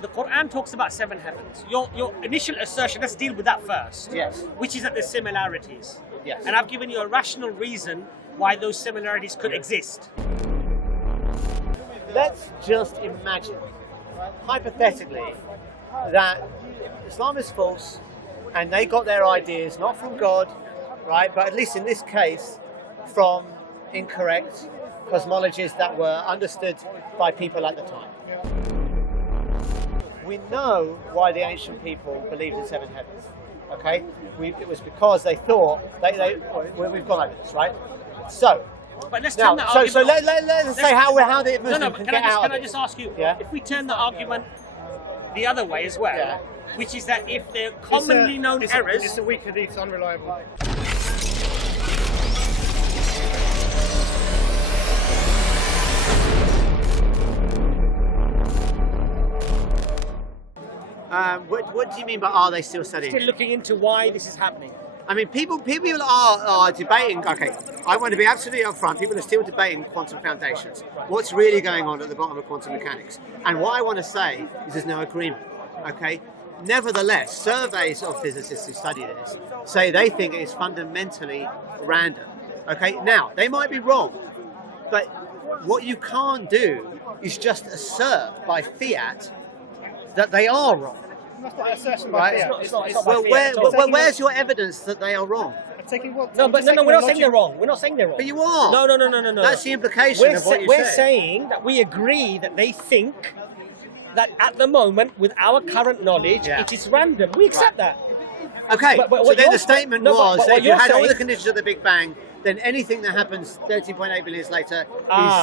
The Quran talks about 7 heavens. Your initial assertion, let's deal with that first. Yes. Which is that there's similarities. Yes. And I've given you a rational reason why those similarities could exist. Let's just imagine, hypothetically, that Islam is false and they got their ideas not from God, right, but at least in this case, from incorrect cosmologies that were understood by people at the time. We know why the ancient people believed in 7 heavens, okay? It was because they thought, we've gone over this, right? So, but let's now, turn the argument. So let's say how the Muslim can get out of it. Can I just ask you, Yeah? if we turn the argument the other way as well, which is that if they're commonly known errors... It's a weak hadith, it's unreliable. What do you mean by are they still studying? Still looking into why this is happening. I mean, people are debating. Okay, I want to be absolutely upfront. People are still debating quantum foundations. What's really going on at the bottom of quantum mechanics? And what I want to say is there's no agreement. Okay. Nevertheless, surveys of physicists who study this say they think it is fundamentally random. Okay. Now they might be wrong, but what you can't do is just assert by fiat that they are wrong. That's not an assertion by Right. fiat. It's not Well, by fiat. where's your evidence that they are wrong? No, we're not saying they're wrong. We're not saying they're wrong. But you are. No. That's the implication of what you We're said. saying that we agree that they think that at the moment, with our current knowledge, it is random. We accept that. Okay, But so what then you're- the statement no, was but that what if you you're had all saying- the conditions of the Big Bang, then anything that happens 13.8 billion years later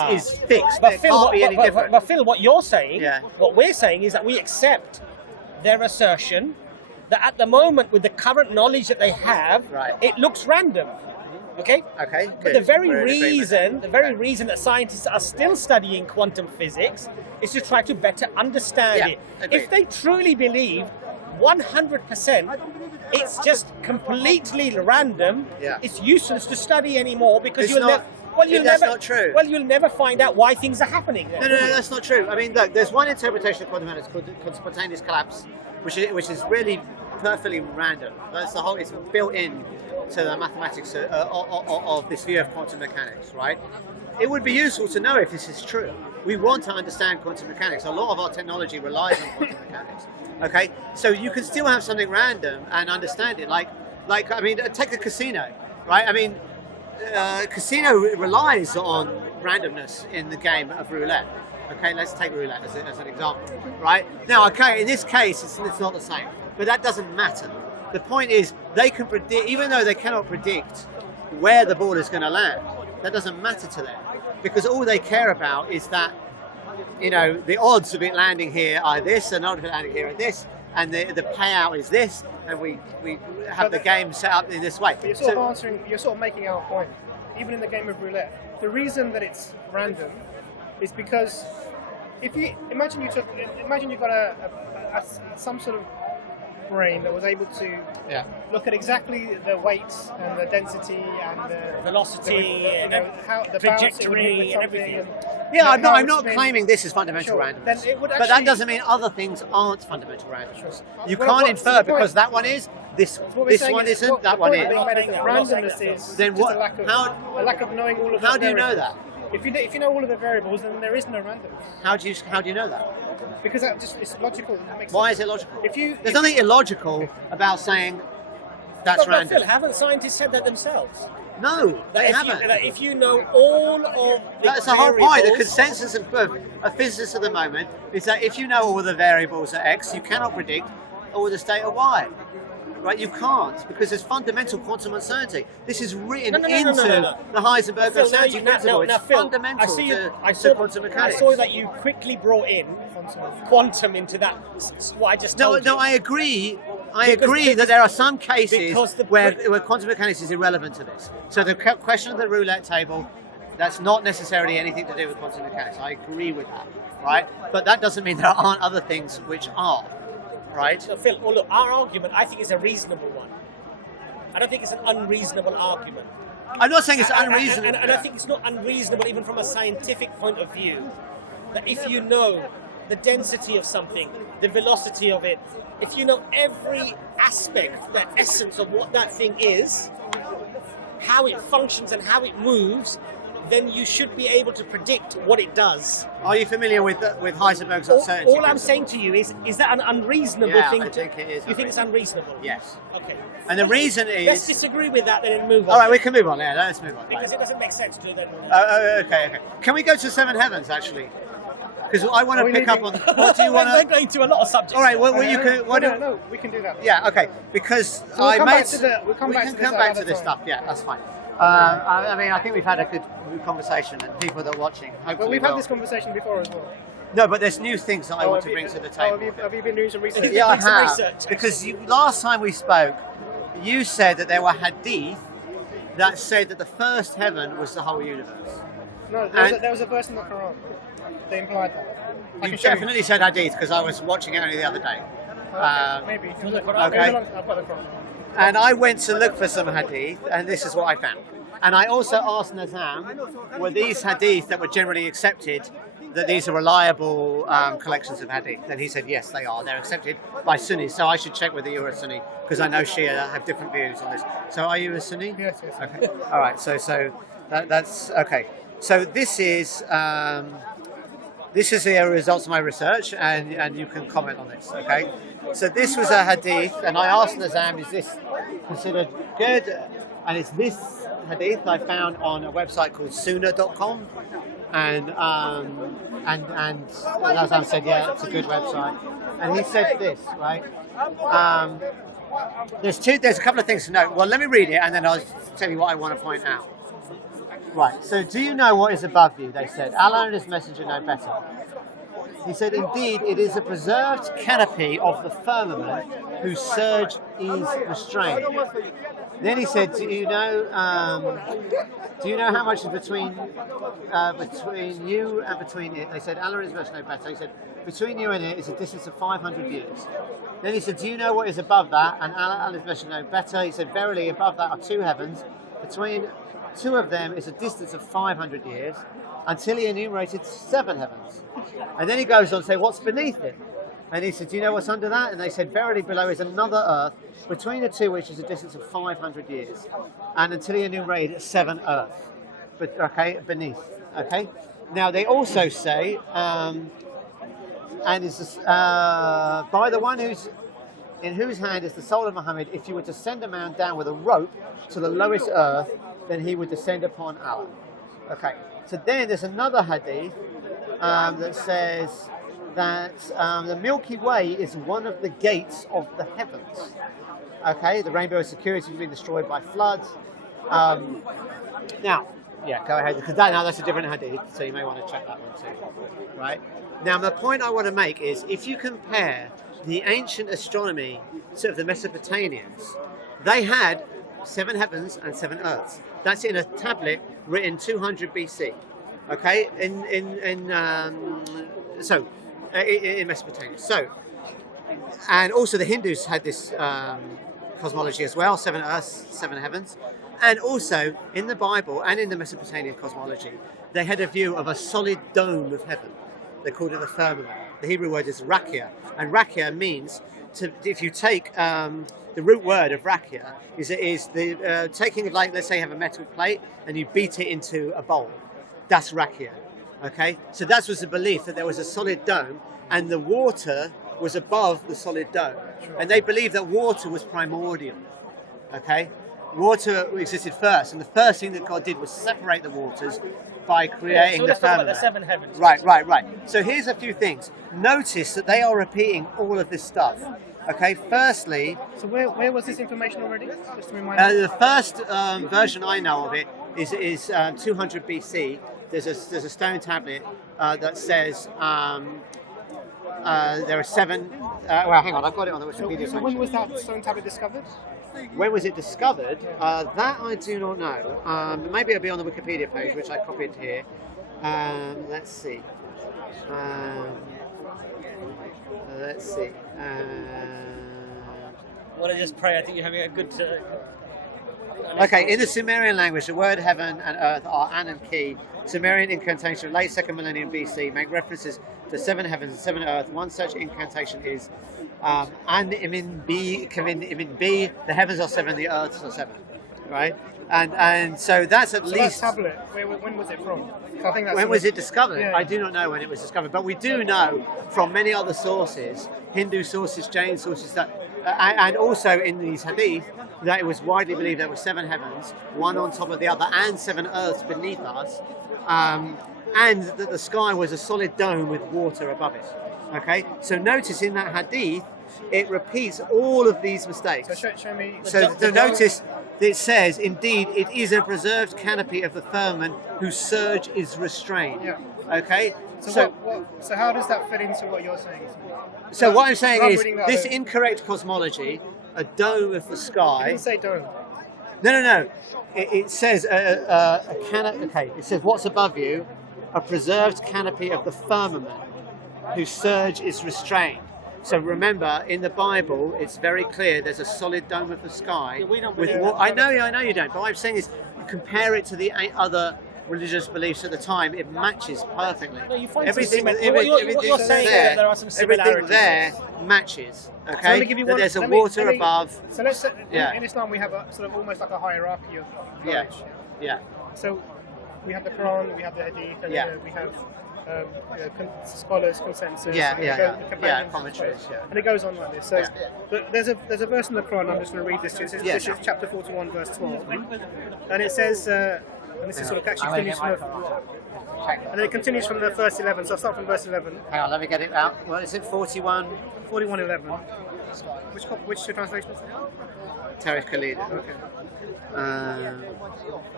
is fixed. But It Phil, can't be any different. but Phil, what you're saying, Yeah. what we're saying is that we accept their assertion that at the moment, with the current knowledge that they have, Right. it looks random. Okay? Okay, But good. the very We're in agreement. reason that scientists are still studying quantum physics is to try to better understand Yeah, it. agreed. If they truly believe 100% it's just completely random, Yeah. it's useless to study anymore because It's you'll not- never that's not true. Well, you'll never find out why things are happening. No, that's not true. I mean, look, there's one interpretation of quantum mechanics called spontaneous collapse, which is really perfectly random. That's the whole. It's built in to the mathematics of this view of quantum mechanics, right? It would be useful to know if this is true. We want to understand quantum mechanics. A lot of our technology relies on quantum mechanics. Okay, so you can still have something random and understand it. Like I mean, take a casino, right? I mean, casino relies on randomness in the game of roulette. Okay, let's take roulette as an example, right? Now, okay, in this case, it's not the same, but that doesn't matter. The point is, they can predict, even though they cannot predict where the ball is going to land, that doesn't matter to them, because all they care about is that, you know, the odds of it landing here are this, and not of it landing here are this, and the payout is this, and we have the game set up in this way. But you're sort of making our point. Even in the game of roulette, the reason that it's random is because if you imagine you got some sort of brain that was able to look at exactly the weights and the density and the velocity and how the trajectory and everything. Yeah, I'm not claiming this is fundamental randomness, Then it would but that actually- doesn't mean other things aren't fundamental randomness. You Well, can't what's the infer point? because that one is, this What we're saying one is, isn't, that the one point is. being made is that randomness is Then just what- a lack of knowing all of the How do you know variables. that? If you know all of the variables, then there is no randomness. How do you know that? Because it's logical. And that makes Why sense. is it logical? If There's nothing illogical about saying that's But random. Phil, haven't scientists said that themselves? No, they That haven't. if you know all of the That's the whole point. The variables- consensus of physicists at the moment is that if you know all the variables at X, you cannot predict all the state of Y. Right? You can't, because there's fundamental quantum uncertainty. This is written No. into the Heisenberg Phil, uncertainty principle. It's Phil, fundamental I to saw quantum mechanics. I saw that you quickly brought in quantum into that. What I just told you. I agree. Because- that there are some cases because the- where quantum mechanics is irrelevant to this. So the question of the roulette table, that's not necessarily anything to do with quantum mechanics. I agree with that, right? But that doesn't mean there aren't other things which are, right? So Phil, well, look, our argument I think is a reasonable one. I don't think it's an unreasonable argument. I'm not saying it's And- unreasonable. And I think it's not unreasonable even from a scientific point of view that if you know the density of something, the velocity of it, if you know every aspect, the essence of what that thing is, how it functions and how it moves, then you should be able to predict what it does. Are you familiar with Heisenberg's uncertainty? All I'm saying to you is that an unreasonable thing? I think it is. You think it's unreasonable? Yes. Okay. And the reason is... Let's disagree with that then and move on. All right, we can move on. Yeah, let's move on. Because it doesn't make sense to then. Okay. Can we go to seven heavens, actually? Because I want to pick up on... What do you want We're going to a lot of subjects. All right, well, you can... No, we can do that. Yeah, okay. Because So we'll come back to this stuff. Yeah, that's fine. I mean, I think we've had a good conversation, and people that are watching, hopefully Well, we've had this conversation before as well. No, but there's new things that I want to bring to the table. Have you been doing some research? Yeah, I Some have. research. Because last time we spoke, you said that there were hadith that said that the first heaven was the whole universe. No, there was a verse in the Quran that implied that. I You can show you. definitely said hadith because I was watching it only the other day. Maybe. From the Quran. Okay. I've got the Quran. And I went to look for some hadith, and this is what I found. And I also asked Nazam, were these hadith that were generally accepted, that these are reliable collections of hadith? And he said, yes, they are. They're accepted by Sunnis. So I should check whether you're a Sunni, because I know Shia have different views on this. So are you a Sunni? Yes. Okay. All right. So that's okay. So this is the results of my research, and you can comment on this. Okay. So this was a hadith, and I asked Nazam, is this considered good? And it's this hadith I found on a website called Sunnah.com, and Nazam said, yeah, it's a good website. And he said this, right? There's a couple of things to note. Well, let me read it, and then I'll tell you what I want to point out. Right, so do you know what is above you? They said, Allah and His Messenger know better. He said, indeed, it is a preserved canopy of the firmament whose surge is restrained. Then he said, do you know how much is between you and between it? They said, Allah and His Messenger know better. He said, between you and it is a distance of 500 years. Then he said, do you know what is above that? And Allah and His Messenger know better. He said, verily, above that are two heavens. Between two of them is a distance of 500 years, until he enumerated seven heavens. And then he goes on to say, what's beneath it? And he said, do you know what's under that? And they said, verily below is another earth, between the two which is a distance of 500 years. And until he enumerated seven earths. But beneath. Okay? Now they also say, and it's by the one in whose hand is the soul of Muhammad, if you were to send a man down with a rope to the lowest earth, then he would descend upon Allah. Okay. So then there's another hadith that says that the Milky Way is one of the gates of the heavens. Okay, the rainbow of security has been destroyed by floods. Now, yeah, go ahead, because that's a different hadith, so you may want to check that one too. Right? Now, the point I want to make is, if you compare the ancient astronomy to the Mesopotamians, they had seven heavens and seven earths. That's in a tablet written 200 BC. Okay, in Mesopotamia. So, and also the Hindus had this cosmology as well: seven earths, seven heavens. And also in the Bible and in the Mesopotamian cosmology, they had a view of a solid dome of heaven. They called it the firmament. The Hebrew word is rakia, and rakia means to. If you take the root word of rakia is the taking of, like, let's say you have a metal plate and you beat it into a bowl. That's rakia. Okay, so that was the belief that there was a solid dome and the water was above the solid dome, and they believed that water was primordial. Okay, water existed first, and the first thing that God did was separate the waters by creating the firmament. The seven heavens. Right. So here's a few things. Notice that they are repeating all of this stuff. Okay, firstly... So where was this information already? Just to remind me. The first version I know of it is 200 BC. There's a stone tablet that says there are seven... well, hang on, I've got it on the Wikipedia page. So when was that stone tablet discovered? When was it discovered? That I do not know. Maybe it'll be on the Wikipedia page, which I copied here. Let's see. I want to just pray. I think you're having a good... Okay, in the Sumerian language, the word heaven and earth are an and ki, Sumerian incantation of late 2nd millennium BC make references to 7 heavens and 7 earth. One such incantation is and imin B, the heavens are 7, the earths are 7, right? And so that's at least. That tablet, when was it from? I think that's when was it discovered? Yeah. I do not know when it was discovered, but we do know from many other sources, Hindu sources, Jain sources, that, and also in these hadith, that it was widely believed there were 7 heavens, one on top of the other, and 7 earths beneath us, and that the sky was a solid dome with water above it. Okay, so notice in that hadith, it repeats all of these mistakes. So show me. So notice it says, indeed, it is a preserved canopy of the firmament whose surge is restrained. Yeah. Okay? So how does that fit into what you're saying? So what I'm saying is, reading that this out. incorrect cosmology, a dome of the I sky. didn't say dome. No. It says a canopy. Okay, it says what's above you, a preserved canopy of the firmament, whose surge is restrained. So remember, in the Bible, it's very clear. There's a solid dome of the sky. Yeah, we don't with believe what that. I know you don't. But what I'm saying is, you compare it to the 8 other religious beliefs at the time. It matches perfectly. No, you find everything. what you're saying is that there are some everything similarities. there matches. So Okay. let me give you That one. there's a let me- water let me- above. So let's say Yeah. in Islam we have a sort of almost like a hierarchy of Yeah. knowledge. Yeah. So we have the Quran, we have the Hadith, and Yeah. we have scholars' consensus. Yeah, and yeah, the yeah. companions Yeah, and commentaries, stuff. yeah. And it goes on like this. So Yeah. there's a verse in the Quran. I'm just going to read this. This is, Yeah. this is chapter 41, verse 12, and it says, and this is sort of actually finished from and then it continues from the verse 11. So I'll start from verse 11. Hang on, let me get it out. What is it? 41. 41:11. Which translation is it? Tariq Khalid. Okay.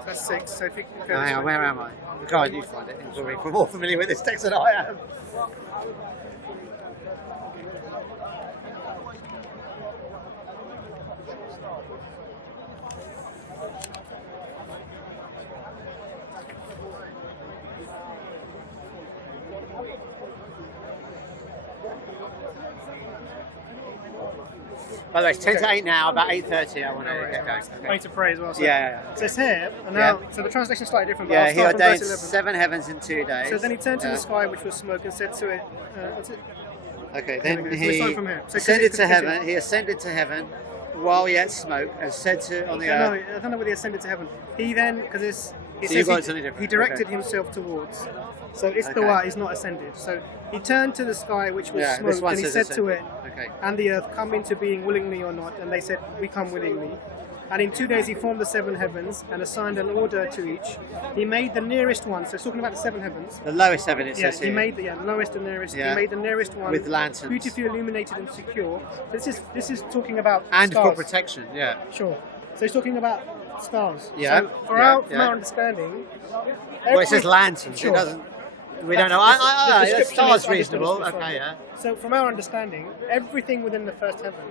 That's 6. So if you can go Hang on, where am I? Go on, you find it. You're probably more familiar with this text than I am. By the way, it's 10 to 8 now, about 8:30 I want to get going. I need to pray as well. So, Yeah. so it's here, and now, Yeah. so the translation is slightly different, but Yeah, I'll he start from ordained verse 11. 7 heavens in 2 days. So then he turned to Yeah. the sky, which was smoke, and said to it, Okay, Here then we go. So he we start from here. So ascended to continue. heaven. He ascended to heaven while yet smoke, and said to on the no, earth. I don't know whether he ascended to heaven. He then, because it So says you've got something different. he directed Okay. himself towards. So EFDawah is not ascended. So he turned to the sky, which was Yeah, this smoke, one and he says said to it, Okay. and the earth, come into being willingly or not. And they said, we come willingly. And in 2 days he formed the 7 heavens and assigned an order to each. He made the nearest one. So it's talking about the 7 heavens. The lowest heaven it Yeah, says he here. made the lowest and nearest. Yeah. He made the nearest one With lanterns. beautifully illuminated and secure. This is talking about And stars. for protection, yeah. Sure. So he's talking about stars. Yeah, So from yeah, our yeah. understanding, Well, it says lanterns. Sure. It doesn't. We don't know. The The description star's is- I just reasonable. thought it was Okay, yeah. So from our understanding, everything within the first heaven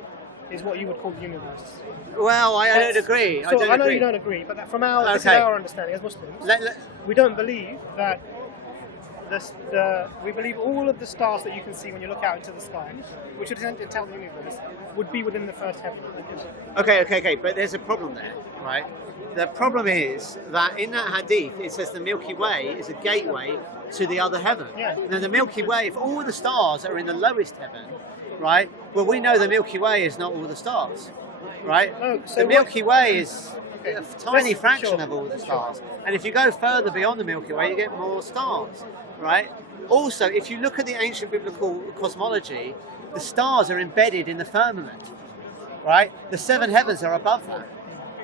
is what you would call the universe. Well, I don't agree. So I know agree. you don't agree, but from our this is Okay. our understanding as Muslims. Let- We don't believe that we believe all of the stars that you can see when you look out into the sky, which would essentially tell the universe, would be within the first heaven. Okay. But there's a problem there, right? The problem is that in that hadith, it says the Milky Way is a gateway to the other heaven. Yeah. Now, the Milky Way, if all the stars are in the lowest heaven, right? Well, we know the Milky Way is not all the stars, right? No, so the Milky Way is Okay. a tiny Let's- fraction sure, of all the sure. stars. And if you go further beyond the Milky Way, you get more stars, right? Also, if you look at the ancient biblical cosmology, the stars are embedded in the firmament, right? The 7 heavens are above that,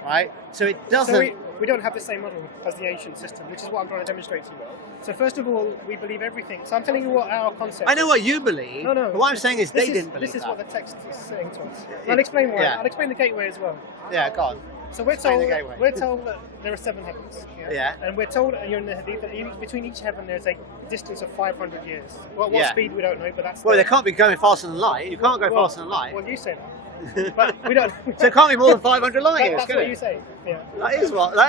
right? So it doesn't. So we don't have the same model as the ancient system, which is what I'm trying to demonstrate to you. So first of all, we believe everything. So I'm telling you what our concept I know is. what you believe. No. But what I'm saying is This they didn't believe This is that. what the text is saying to us. I'll explain why. Yeah. I'll explain the gateway as well. Yeah, go on. So we're Explain told the gateway. that there are 7 heavens. Yeah. And we're told, and you're in the hadith, that between each heaven there's a distance of 500 years. What Yeah. speed we don't know, but that's. Well, they can't be going faster than light. You can't go faster than light. Well, you say that, but we don't. So it can't be more than 500 light years, That's can what it? you say. Yeah. That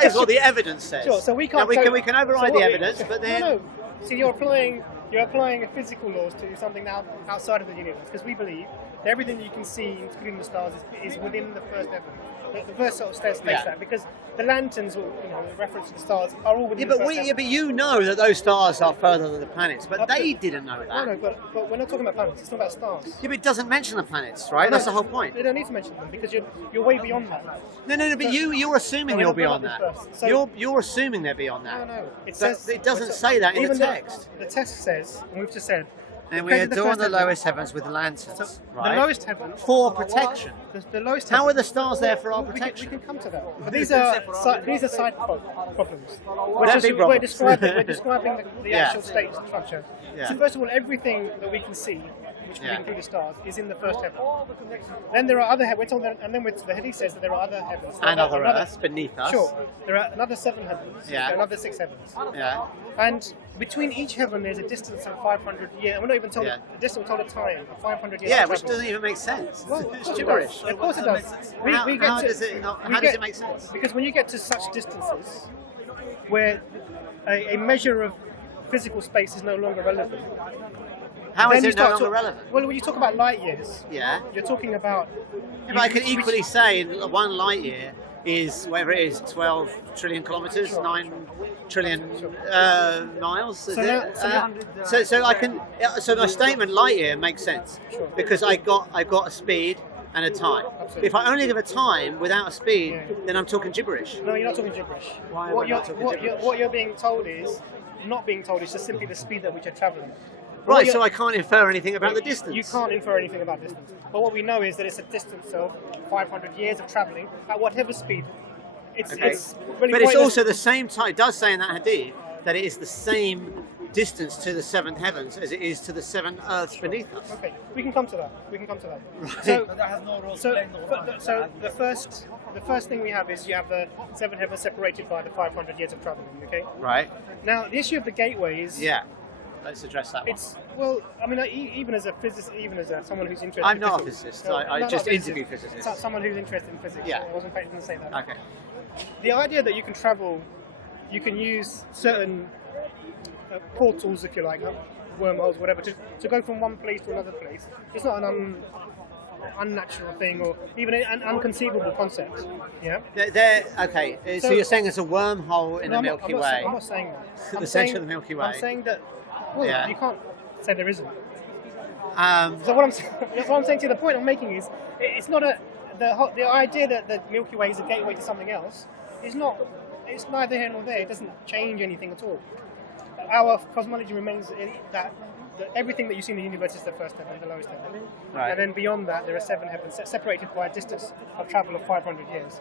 is what the evidence says. Sure. So we can't. Now, we can override so what the we- evidence, but then No. See, you're applying physical laws to something now outside of the universe, because we believe that everything you can see, including the stars, is within the first heaven. The verse sort of states Yeah. that because the lanterns, or the reference to the stars, are all within Yeah, the first heaven. but you know that those stars are further than the planets, but they didn't know that. No, but we're not talking about planets. It's not about stars. Yeah, but it doesn't mention the planets, right? No, That's the whole point. They don't need to mention them because you're way beyond that. No, but you're assuming No, you're we're beyond not that. this first. You're assuming they're beyond that. No. It But says it doesn't say that in the even text. The text says, and we've just said, And we created the adorn first the heaven. lowest heavens with lanterns, So right? the lowest heaven For protection. The lowest How heaven. are the stars there for our We protection? can come to that. But these are side problems. They're big We're problems. describing the Yeah. actual state structure. Yeah. So first of all, everything that we can see, which we Yeah. can through the stars, is in the first heaven. Then there are other heavens. And then the Hadith says that there are other heavens. And other Another- earths beneath us. Sure. There are another 7 heavens. Yeah. There are another 6 heavens. Yeah. And between each heaven, there's a distance of 500 years. And we're not even told Yeah. a distance, we're told a time of 500 years. Yeah, of which travel. doesn't even make sense. Well, It's gibberish. Of course it does. How does it make sense? Because when you get to such distances, where a measure of physical space is no longer relevant. How is then you it no start longer to- relevant? Well, when you talk about light years, Yeah. you're talking about. But I could equally say one light year is whatever it is, 12 trillion kilometers, Sure. 9 trillion miles. Is So it? now- So I can. So my statement light year makes sense Sure. because I got a speed and a time. Absolutely. If I only give a time without a speed, Yeah. then I'm talking gibberish. No, you're not talking gibberish. Why am I What not talking gibberish? what you're being told is, not being told is just simply the speed at which you're travelling. Right, so I can't infer anything about the distance. You can't infer anything about distance. But what we know is that it's a distance of 500 years of travelling at whatever speed. It's Okay. really But it's pointless. also the same time. It does say in that hadith that it is the same distance to the 7th heavens as it is to the 7 earths beneath us. Okay, we can come to that. Right. So the first thing we have is you have the 7 heavens separated by the 500 years of travelling. Okay. Right. Now the issue of the gateways. Yeah. Let's address that one. It's well, I mean, even as a physicist, even as someone who's interested. I'm in not a physics. physicist. No, I not just a physicist. interview physicists. Someone who's interested in physics. Yeah. I wasn't going to say that. Okay. The idea that you can travel, you can use certain portals, if you like, wormholes, whatever, to go from one place to another place. It's not an unnatural thing or even an unconceivable concept. Yeah. Okay. So So- you're saying there's a wormhole in No, the Milky Way. I'm not saying that. The centre of the Milky Way. I'm saying that. Well, Yeah. you can't say there isn't. Um, So what I'm saying to you, the point I'm making is, it's not the idea that the Milky Way is a gateway to something else is not. It's neither here nor there. It doesn't change anything at all. Our cosmology remains that everything that you see in the universe is the first heaven, the lowest heaven, Right. and then beyond that there are 7 heavens separated by a distance of travel of 500 years.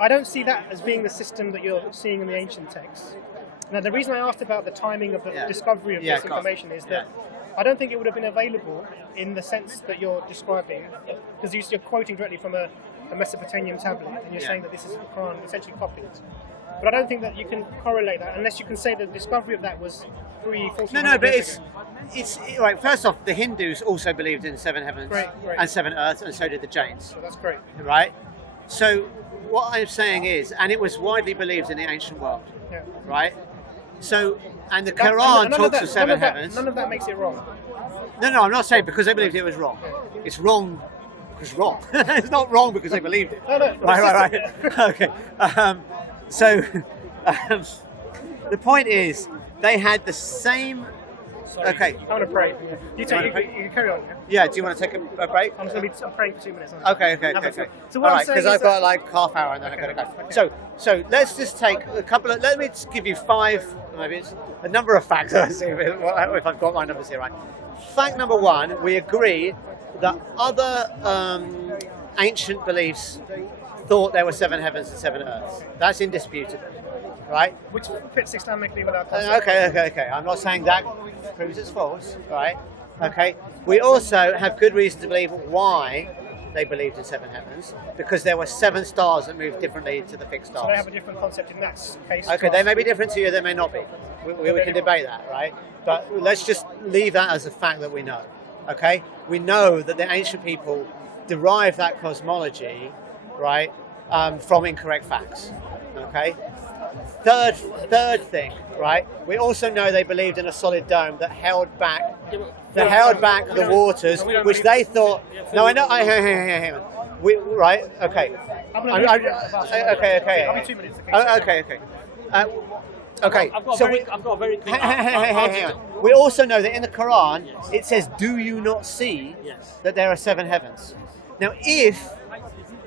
I don't see that as being the system that you're seeing in the ancient texts. Now, the reason I asked about the timing of the Yeah. discovery of Yeah, this of course. information is that Yeah. I don't think it would have been available in the sense that you're describing, because you're quoting directly from a Mesopotamian tablet, and you're Yeah. saying that this is the Quran essentially copied. But I don't think that you can correlate that unless you can say the discovery of that was 300-400 No, but years it's ago. right. First off, the Hindus also believed in 7 heavens Right. and 7 earths, and so did the Jains. So that's great. Right. So what I'm saying is, and it was widely believed in the ancient world. Yeah. Right. So, and the That- Quran none of talks that- of 7 none of that- heavens. None of that makes it wrong. No, I'm not saying because they believed it was wrong. It's wrong because it's wrong. It's not wrong because they believed it. No, Right. Okay. So the point is, they had the same. Okay. I want to pray. You carry on. Yeah? Yeah. Do you want to take a break? I'm just going to be praying for 2 minutes. Okay. So All what I'm right, saying because is I've got that- like half hour and then I've got to go. So let's just take a couple of. Let me just give you 5. Maybe it's a number of facts. Let's see if I've got my numbers here right. Fact number 1: we agree that other ancient beliefs thought there were 7 heavens and 7 earths. That's indisputable, right? Which fits Islamically with our concept. Okay. I'm not saying that proves it's false, right? Okay. We also have good reason to believe why they believed in 7 heavens, because there were 7 stars that moved differently to the fixed So they have stars. a different concept in that case. Okay, they may be different to you, they may not be. We can debate that, right? But let's just leave that as a fact that we know. Okay? We know that the ancient people derived that cosmology, right, from incorrect facts. Okay? Third thing, right? We also know they believed in a solid dome that held back the waters, which they thought. No, I know. Hang on. Right. Okay. I'm I'm- gonna okay. I'll be 2 minutes. Okay. Okay. I've got So a very quick hang answer. on. We also know that in the Quran it says, "Do you not see Yes. that there are 7 heavens?" Now, if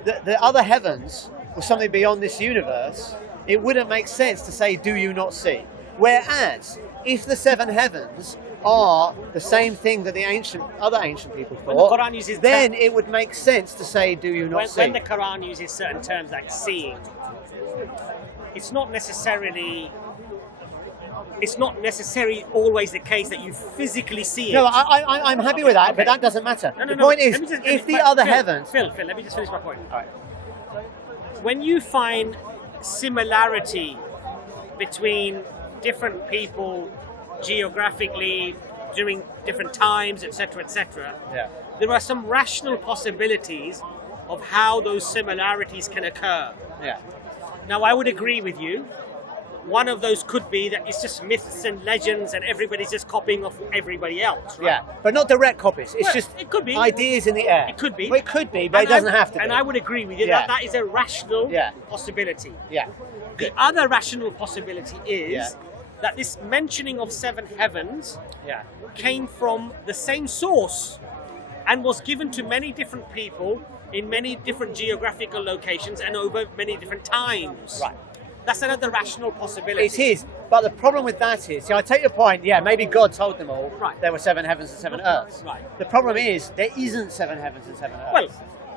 the other heavens were something beyond this universe, it wouldn't make sense to say, "Do you not see?" Whereas, if the 7 heavens are the same thing that the other ancient people When the thought, Quran uses then it would make sense to say, "Do you not see?" when the Quran uses certain terms like seeing, it's not necessarily always the case that you physically see it. No, I'm happy with that, but Okay. that doesn't matter. No, The point is, let me just- if the but other Phil, heavens... Phil, let me just finish my point. All right. When you find similarity between different people geographically during different times, etc., Yeah. there are some rational possibilities of how those similarities can occur. Yeah. Now, I would agree with you. One of those could be that it's just myths and legends and everybody's just copying off everybody else, right? Yeah, but not direct copies. It's Well, just it could be. ideas in the air. It could be. Well, it could be, but it And doesn't have to be. And I would agree with you Yeah. that that is a rational Yeah. possibility. Yeah. The other rational possibility is Yeah. that this mentioning of 7 heavens Yeah. came from the same source and was given to many different people in many different geographical locations and over many different times. Right. That's another rational possibility. It is, but the problem with that is, see, I take your point, yeah, maybe God told them all Right. there were 7 heavens and 7 earths. Right. The problem is, there isn't 7 heavens and 7 earths. Well,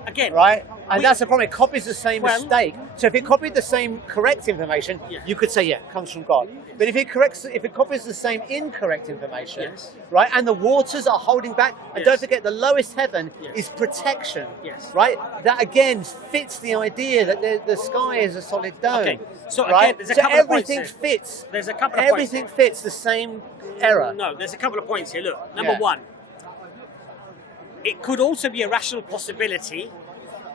again, right? And we- that's the problem. It copies the same Well- mistake. So if it copied the same correct information, Yeah. you could say, yeah, it comes from God. But if it copies the same incorrect information, Yes. right, and the waters are holding back, and Yes. don't forget, the lowest heaven Yes. is protection, Yes. right? That again fits the idea that the sky is a solid dome. Okay, so again, right? there's a so couple of points everything here. fits. There's a couple of points. Everything fits the same error. No, there's a couple of points here. Look, number Yeah. one, it could also be a rational possibility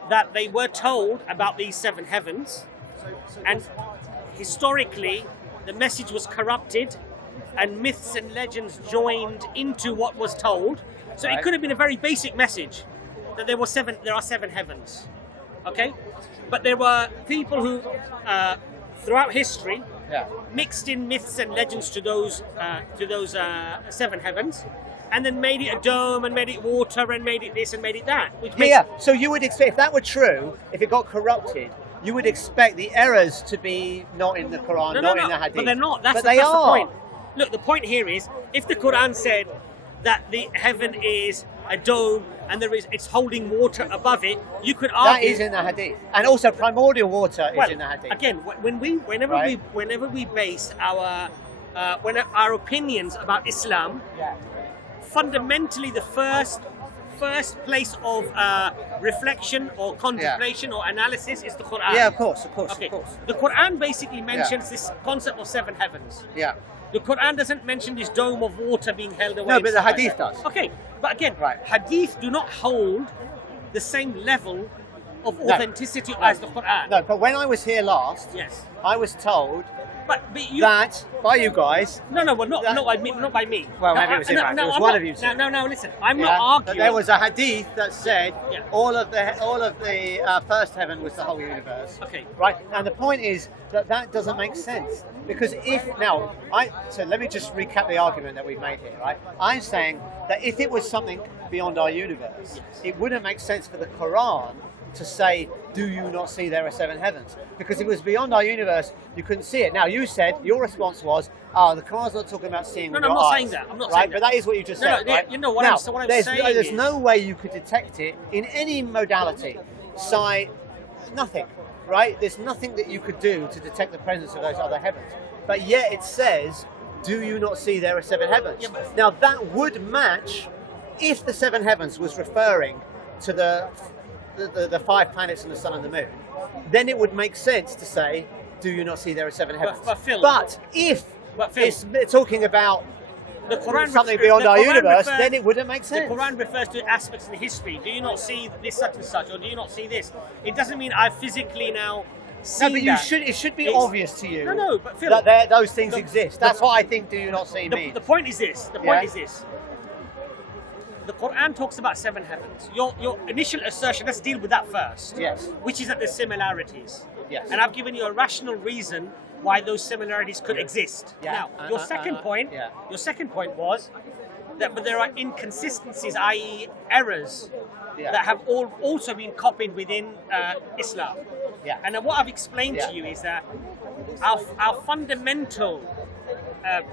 that they were told about these 7 heavens, and historically the message was corrupted and myths and legends joined into what was told. So Right. it could have been a very basic message that there are 7 heavens. Okay? But there were people who throughout history Yeah. mixed in myths and legends to those 7 heavens, and then made it a dome and made it water and made it this and made it that. Which makes, Yeah. So you would expect, if that were true, if it got corrupted, you would expect the errors to be not in the Quran, not in the Hadith. But they're not. That's but the, they that's are. the point. Look, the point here is, if the Quran said that the heaven is a dome and it's holding water above it, you could argue That is in the Hadith, and also primordial water well, is in the Hadith. again, whenever we base our opinions about Islam, Yeah. fundamentally the first place of reflection or contemplation or analysis is the Quran. Yeah, of course. Okay. The Quran basically mentions this concept of 7 heavens. Yeah. The Quran doesn't mention this dome of water being held away. No, and but the stuff like Hadith that. does. Okay, but again, Right. Hadith do not hold the same level of No. authenticity as the Quran. No, but when I was here last, Yes, I was told but you. that by you guys. No, well, not by me. Not by me. Well, No, maybe it was him, right? It was I'm one not- of you said. No. Listen, I'm Yeah, not that arguing. there was a hadith that said Yeah. all of the first heaven was the whole universe. Okay. Right, and the point is that doesn't make sense because so let me just recap the argument that we've made here. Right, I'm saying that if it was something beyond our universe, it wouldn't make sense for the Quran to say, "Do you not see there are 7 heavens?" Because if it was beyond our universe, you couldn't see it. Now you said your response was, "Oh, the Quran's not talking about seeing No, with no, your I'm not eyes." saying that. I'm not right? saying But that. that is what you just No, said, no, right? you know what now, I'm there's saying there's is- no way you could detect it in any modality, sight, nothing, right? There's nothing that you could do to detect the presence of those other heavens. But yet it says, "Do you not see there are 7 heavens?" Yeah, but- Now that would match if the 7 heavens was referring to the 5 planets and the sun and the moon. Then it would make sense to say, "Do you not see there are 7 heavens?" but Phil- But if But Phil- it's talking about The Quran something refer- beyond the our Quran universe, refers- then it wouldn't make sense. The Quran refers to aspects in history. Do you not see this such and such, or do you not see this? It doesn't mean I physically now see No, but that. it should be It's- obvious to you No, but Phil, that those things the- exist. the- That's what I think "Do you not see" means. the point is this. The Yeah. point is this. the Quran talks about 7 heavens. Your initial assertion, let's deal with that first. Yes. Which is that there's similarities. Yes. And I've given you a rational reason why those similarities could exist. Yeah. Now, your second point was that but there are inconsistencies, i.e. errors, that have also been copied within Islam. Yeah. And what I've explained to you is that our fundamental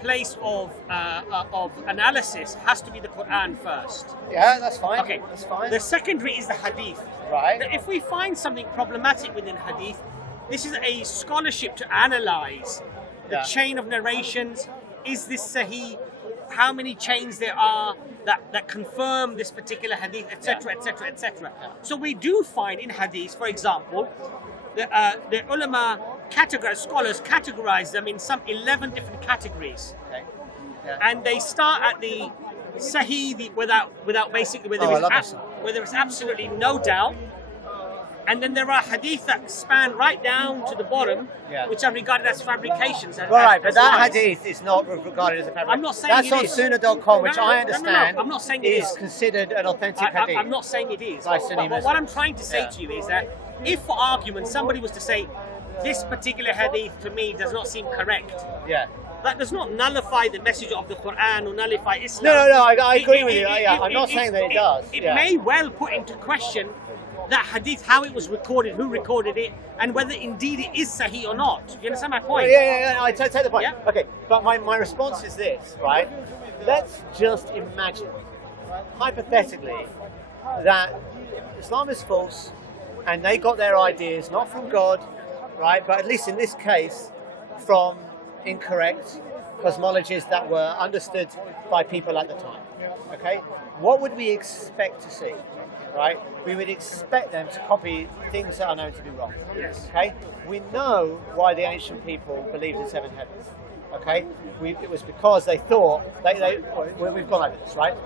place of analysis has to be the Quran first. Yeah, that's fine. Okay. That's fine. The secondary is the Hadith. Right. Now, if we find something problematic within Hadith, this is a scholarship to analyze the chain of narrations. Is this Sahih? How many chains there are that confirm this particular Hadith, etc., etc., etc. So we do find in Hadith, for example, the ulama scholars categorize them in some 11 different categories. Okay. Yeah. And they start at the Sahih, without basically where there is absolutely no doubt. And then there are hadith that span right down to the bottom, which are regarded as fabrications. Right, but that hadith is not regarded as a fabrication. I'm not saying that's it is. That's on sunnah.com, which I understand I'm not saying it is considered an authentic hadith. I'm not saying it is. By Sunni But what I'm trying to say to you is that if, for argument, somebody was to say, this particular hadith to me does not seem correct, that does not nullify the message of the Quran or nullify Islam. No, I agree with you. I'm not saying that it does. It may well put into question that hadith, how it was recorded, who recorded it, and whether indeed it is Sahih or not. Do you understand my point? Yeah, I take the point. Yeah? Okay, but my response is this, right? Let's just imagine, hypothetically, that Islam is false, and they got their ideas not from God, right, but at least in this case, from incorrect cosmologies that were understood by people at the time. Okay? What would we expect to see? Right? We would expect them to copy things that are known to be wrong. Yes. Okay? We know why the ancient people believed in 7 heavens. Okay? It was because they thought we've gone over this, right?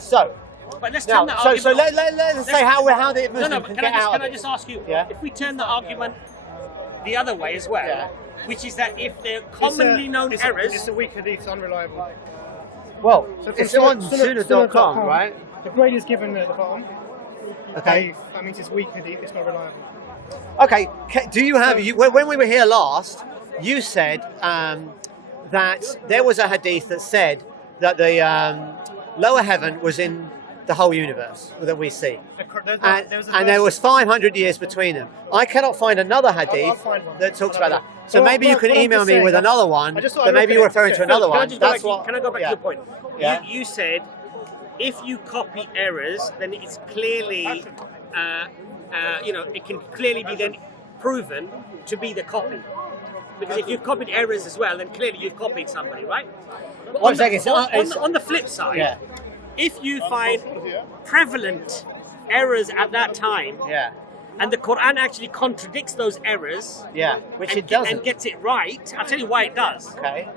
So, but let's turn that argument. So let's say how the Muslim can get out. Can I just ask you? If we turn the argument the other way as well, which is that if they're commonly known errors, it's a weak hadith, it's unreliable. Well, so it's on sunnah.com, right? The grade is given at the bottom. Okay. That means it's weak hadith, it's not reliable. Okay. Do you have when we were here last? You said that there was a hadith that said that the lower heaven was in the whole universe that we see, and there was 500 years between them. I cannot find another hadith that talks about that. So maybe you can email me with another one, but maybe you're referring to another one. Can I go back to your point? Yeah. You said if you copy errors, then it's clearly, it can clearly be then proven to be the copy. Because if you've copied errors as well, then clearly you've copied somebody, right? But on the flip side, if you find prevalent errors at that time, and the Quran actually contradicts those errors, which it doesn't, and gets it right, I'll tell you why it does. Okay.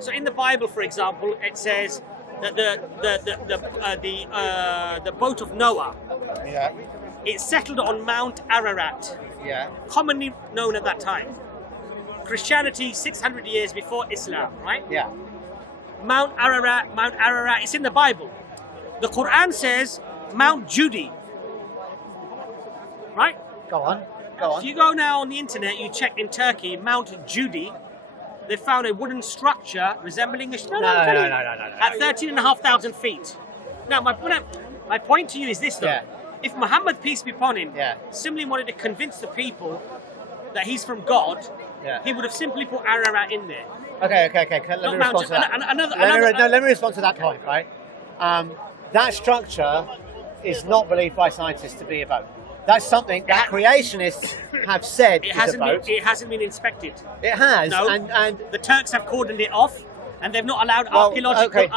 So in the Bible, for example, it says that the boat of Noah, it settled on Mount Ararat, commonly known at that time. Christianity 600 years before Islam, right? Yeah. Mount Ararat, it's in the Bible. The Quran says Mount Judy, right? Go on. If you go now on the internet, you check in Turkey, Mount Judy, they found a wooden structure resembling a... No. At 13,500 feet. Now, my point to you is this, though. If Muhammad, peace be upon him, simply wanted to convince the people that he's from God, he would have simply put Ararat in there. Okay. Let me respond to that. Let me respond to that point, right? That structure is not believed by scientists to be a boat. That's something that creationists have said is a boat. It hasn't been inspected. It has, no, and the Turks have cordoned it off, and they've not allowed archaeological...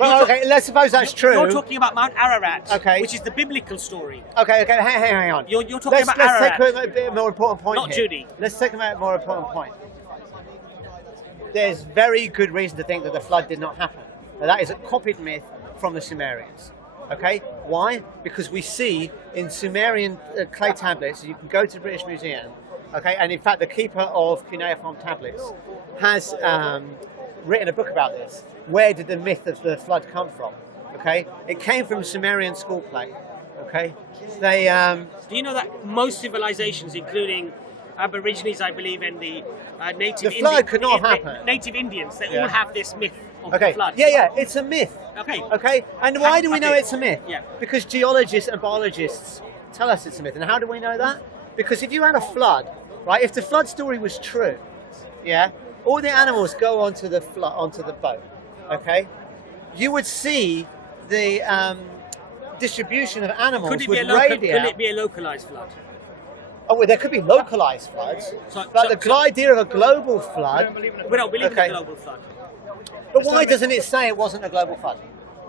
Okay, let's suppose that's true. You're talking about Mount Ararat, okay, which is the biblical story. Okay, hang on. You're talking about Ararat. Let's take a bit more important point not here. Judy. Let's take a more important point. There's very good reason to think that the flood did not happen. Now, that is a copied myth from the Sumerians. Okay, why? Because we see in Sumerian clay tablets, you can go to the British Museum, okay, and in fact the keeper of cuneiform tablets has written a book about this. Where did the myth of the flood come from? Okay, it came from Sumerian school play. Okay, they. Do you know that most civilizations, including Aborigines, I believe, and the native The flood could not happen. Native Indians, they Yeah. all have this myth of Okay, the flood. yeah, it's a myth. Okay. Okay, and why do we know Okay. it's a myth? Yeah. Because geologists and biologists tell us it's a myth. And how do we know that? Because if you had a flood, right? If the flood story was true, yeah, all the animals go onto the onto the boat. Okay, you would see the distribution of animals Could it with be a local, radius. will it be a localized flood? Oh, well, there could be localized floods, So- but so- the idea of a global I flood. don't believe in it. We don't believe Okay. in a global flood. But why doesn't it say it wasn't a global flood?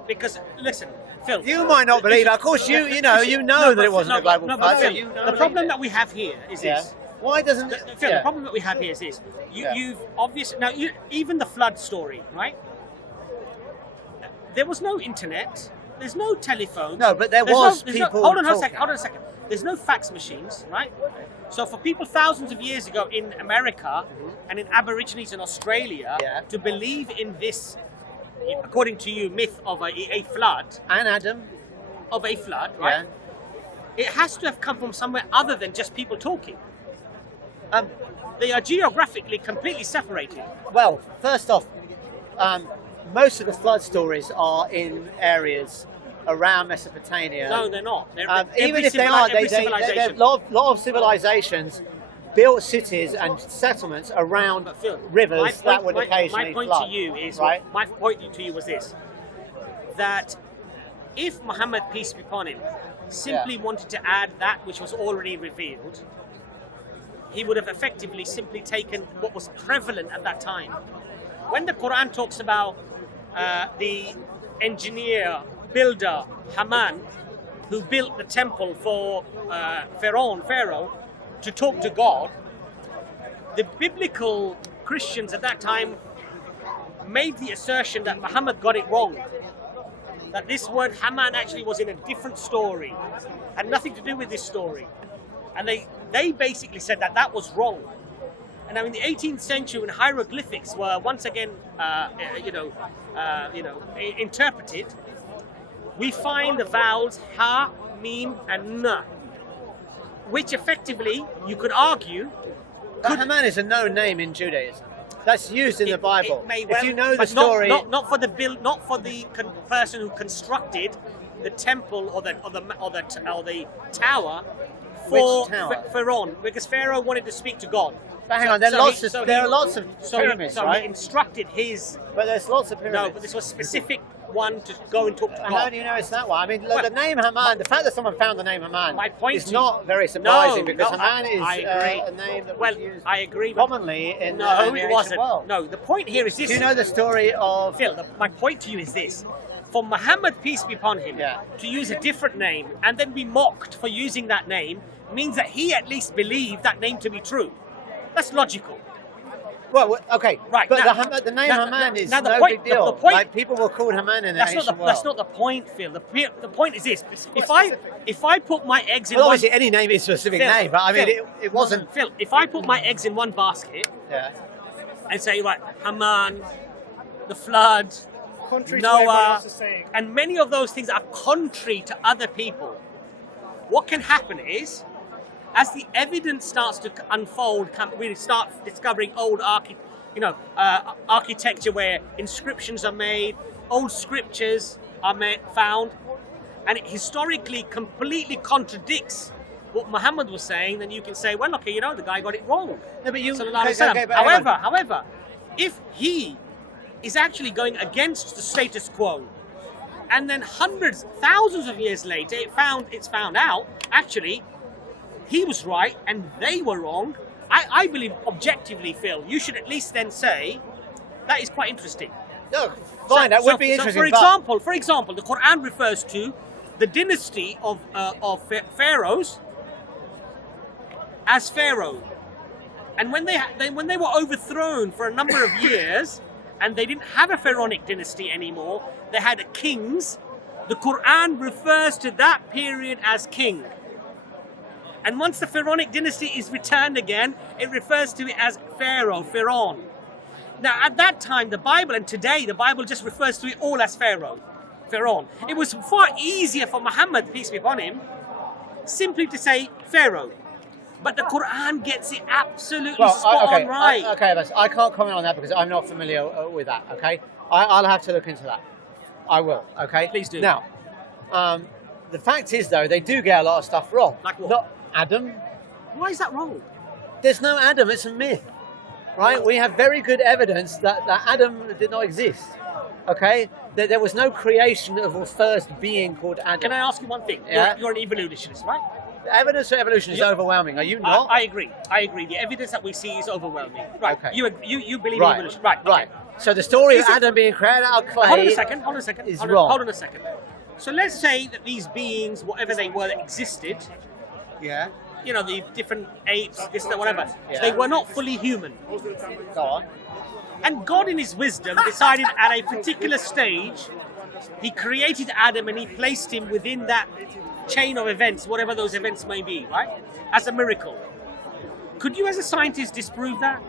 Because, listen, Phil. You might not believe it. Of course, you know No, that it but- wasn't no, a global no, flood. but so Phil, you don't the believe problem it. that we have here is Yeah. this. Why doesn't it? Phil, yeah. the problem that we have here is this. Yeah. You've obviously now even the flood story, right? There was no internet. There's no telephone. No, but there there's was there's people hold on a talking. second. Hold on a second. There's no fax machines, right? So for people thousands of years ago in America and in Aborigines in Australia Yeah. to believe in this, according to you, myth of a flood, And Adam. right? It has to have come from somewhere other than just people talking. Um, They are geographically completely separated. well, first off, most of the flood stories are in areas around Mesopotamia. No, they're not. Even if they are, lot of civilizations built cities and settlements around But Phil, rivers that would my occasionally point flood. to you is right? my point to you was this: that if Muhammad, peace be upon him, simply wanted to add that which was already revealed, he would have effectively simply taken what was prevalent at that time. When the Quran talks about the engineer, builder, Haman, who built the temple for Pharaoh, to talk to God, the biblical Christians at that time made the assertion that Muhammad got it wrong. That this word Haman actually was in a different story, had nothing to do with this story. And they basically said that that was wrong. And now in the 18th century, when hieroglyphics were once again, interpreted, we find the vowels ha, mim, and na, which effectively you could argue. But Haman is a known name in Judaism. That's used in the Bible. It may well, if you know the but story, not for the person who constructed the temple or the tower for Which tower? Pharaoh, because Pharaoh wanted to speak to God. but hang on, there are lots of pyramids, so right? he instructed his. But there's lots of pyramids. No, but this was a specific one to go and talk to How God. do you know it's that one? I mean, Well, the name Haman, the fact that someone found the name Haman My point is to- not very surprising because no, Haman is I agree. a name that Well, was used I agree. But commonly in no, the it ancient wasn't. world. No, the point here is this. Do you know the story of... Phil, my point to you is this. For Muhammad, peace be upon him, Yeah. to use a different name and then be mocked for using that name means that he at least believed that name to be true. That's logical. Well, okay, Right, but now- the name now- Haman is now the no point- big deal. the point- Like, people were called Haman in the ancient world. That's not the point, Phil. The point is this. If I put my eggs in Well, one... obviously, any name is a specific Phil, name, but I mean, Phil, it wasn't... Phil, if I put my eggs in one basket Yeah. and say, right, Haman, the flood, Contrary to what everyone Noah, else is saying. and many of those things are contrary to other people, what can happen is, as the evidence starts to unfold, we start discovering old architecture where inscriptions are made, old scriptures are found, and it historically completely contradicts what Muhammad was saying, then you can say, well, okay, the guy got it wrong. No, but you... Sallallahu Alaihi Wasallam. okay, but hang on. However, if he is actually going against the status quo, and then hundreds, thousands of years later, it's found out, actually, he was right and they were wrong, I believe objectively, Phil, you should at least then say, that is quite interesting. No, fine, that would be So interesting, for example, the Quran refers to the dynasty of pharaohs as Pharaoh. And when they were overthrown for a number of years, and they didn't have a pharaonic dynasty anymore, they had kings. The Quran refers to that period as king. And once the pharaonic dynasty is returned again, it refers to it as Pharaoh. Now, at that time, the Bible, and today, the Bible just refers to it all as Pharaoh. Pharaoh. It was far easier for Muhammad, peace be upon him, simply to say Pharaoh. But the Quran gets it absolutely spot on right. I can't comment on that because I'm not familiar with that. Okay, I'll have to look into that. I will. Okay, please do. Now, the fact is though, they do get a lot of stuff wrong. Like what? Not Adam. Why is that wrong? There's no Adam. It's a myth, right? We have very good evidence that Adam did not exist. Okay, that there was no creation of a first being called Adam. Can I ask you one thing? Yeah. You're an evolutionist, right? The evidence for evolution is overwhelming. Are you not? I agree. The evidence that we see is overwhelming. Right. Okay. You believe in evolution. Right. Right. So the story of Adam being created out of clay. Hold on a second. Is wrong. Hold on a second. So let's say that these beings, whatever they were, that existed. Yeah. You know, the different apes, this, that, whatever. Yeah. So they were not fully human. Go on. And God, in His wisdom, decided at a particular stage, He created Adam and He placed him within that chain of events, whatever those events may be, right? As a miracle. Could you, as a scientist, disprove that?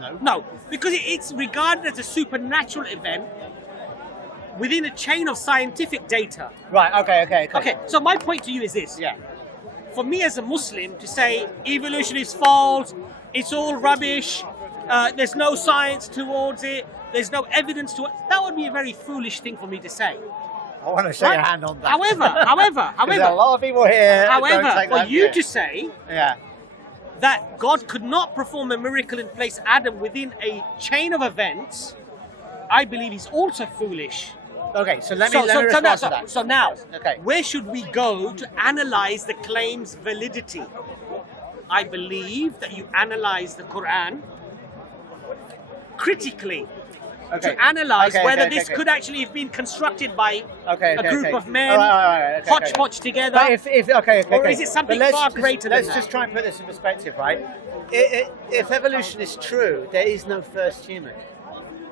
No. No, because it's regarded as a supernatural event within a chain of scientific data. Right. Okay. Okay. So my point to you is this. Yeah. For me as a Muslim to say evolution is false, it's all rubbish, there's no science towards it, there's no evidence to it, that would be a very foolish thing for me to say. I want to shake your hand on that. However, There's a lot of people here. for you to say yeah. that God could not perform a miracle and place Adam within a chain of events, I believe is also foolish. Okay, so let me respond to that. So now, okay. Where should we go to analyze the claim's validity? I believe that you analyze the Quran critically to analyze whether this could actually have been constructed by a group of men, hodgepodge together, or is it something far greater than that? Let's just try and put this in perspective, right? If evolution is true, there is no first human.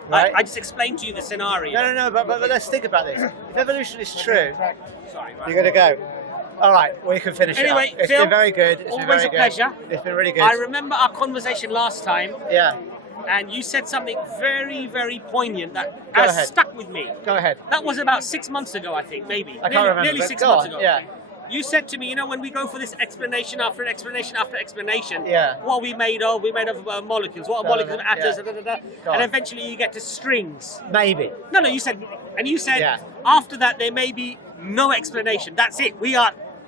Right? I just explained to you the scenario. No, but let's think about this. If evolution is true, Sorry, you're going to go. All right, we can finish anyway, it up. It's Phil, been very good. It's always been very a good. pleasure. It's been really good. I remember our conversation last time. Yeah. And you said something very, very poignant that Go has ahead. stuck with me. Go ahead. That was about 6 months ago, I think, maybe. I can't remember. Nearly but 6 go months on, ago. Yeah. You said to me, you know, when we go for this explanation after explanation after explanation, Yeah. what are we made of? We're made of molecules. What are molecules of atoms? Yeah. And on. eventually you get to strings. Maybe. No, you said, Yeah. after that there may be no explanation. That's it.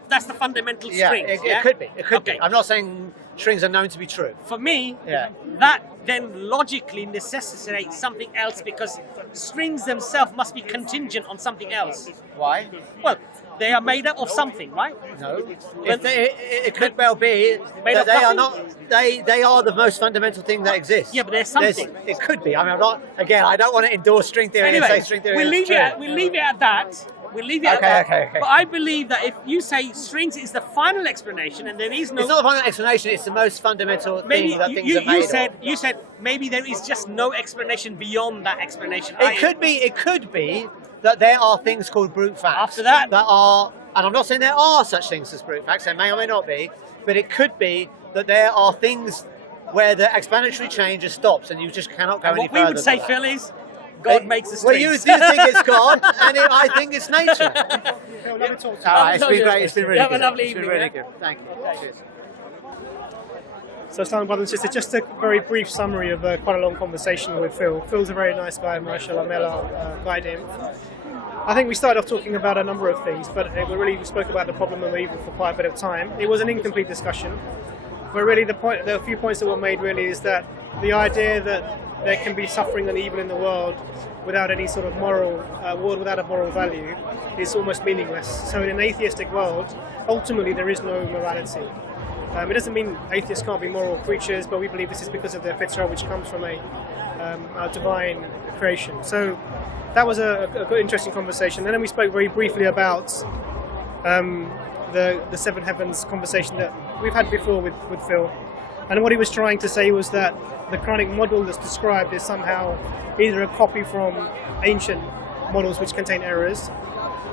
That's the fundamental strings. It could be. It could Okay. be. I'm not saying strings are known to be true. For me, Yeah. that then logically necessitates something else because strings themselves must be contingent on something else. Why? Well, they are made up of something, right? No. It could well be Made that of they are nothing? not. They are the most fundamental thing that exists. Yeah, but there's something. It could be. I mean, I'm not. Again, I don't want to endorse string theory and say Anyway, string theory we'll is leave true. it at that. We'll leave it at that. Okay. But I believe that if you say strings is the final explanation and there is no... It's not the final explanation. It's the most fundamental maybe thing that things are made of. You said maybe there is just no explanation beyond that explanation. It could be that there are things called brute facts. After that? That are, and I'm not saying there are such things as brute facts, there may or may not be, but it could be that there are things where the explanatory chain just stops and you just cannot go any further. What we would say, than Phil, is God makes the Well, strings. you think it's God, and I think it's nature. Phil, let me talk to you. All right, it's been great. It's been really Have a good. lovely It's been evening, really yeah? good. Thank you. Cheers. So, Islam brothers and sisters, just a very brief summary of quite a long conversation with Phil. Phil's a very nice guy, mashallah, may Allah guide him. I think we started off talking about a number of things, but we spoke about the problem of evil for quite a bit of time. It was an incomplete discussion, but really the few points that were made really is that the idea that there can be suffering and evil in the world without any sort of world without a moral value is almost meaningless. So in an atheistic world, ultimately there is no morality. It doesn't mean atheists can't be moral creatures, but we believe this is because of their fitrah, which comes from a divine creation. So that was a good, interesting conversation. And then we spoke very briefly about the seven heavens conversation that we've had before with Phil. And what he was trying to say was that the Quranic model that's described is somehow either a copy from ancient models which contain errors,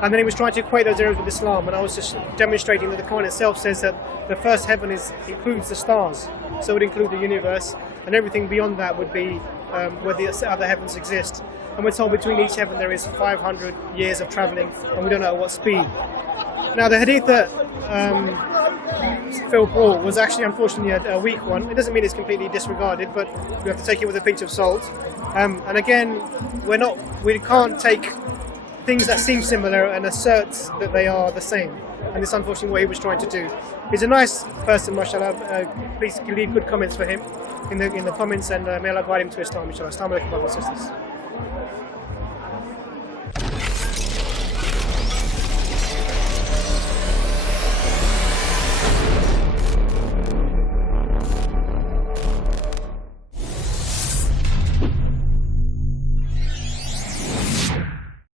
and then he was trying to equate those errors with Islam, and I was just demonstrating that the Quran itself says that the first heaven includes the stars, so it would include the universe, and everything beyond that would be where the other heavens exist. and we're told between each heaven there is 500 years of travelling, and we don't know at what speed. Now, the hadith that Phil brought was actually unfortunately a weak one. It doesn't mean it's completely disregarded, but we have to take it with a pinch of salt. And again, we can't take things that seem similar and assert that they are the same. And this unfortunately what he was trying to do. He's a nice person, mashallah. Please leave good comments for him in the comments, and may Allah guide him to Islam, inshallah. Assalamu alaikum, brothers and sisters.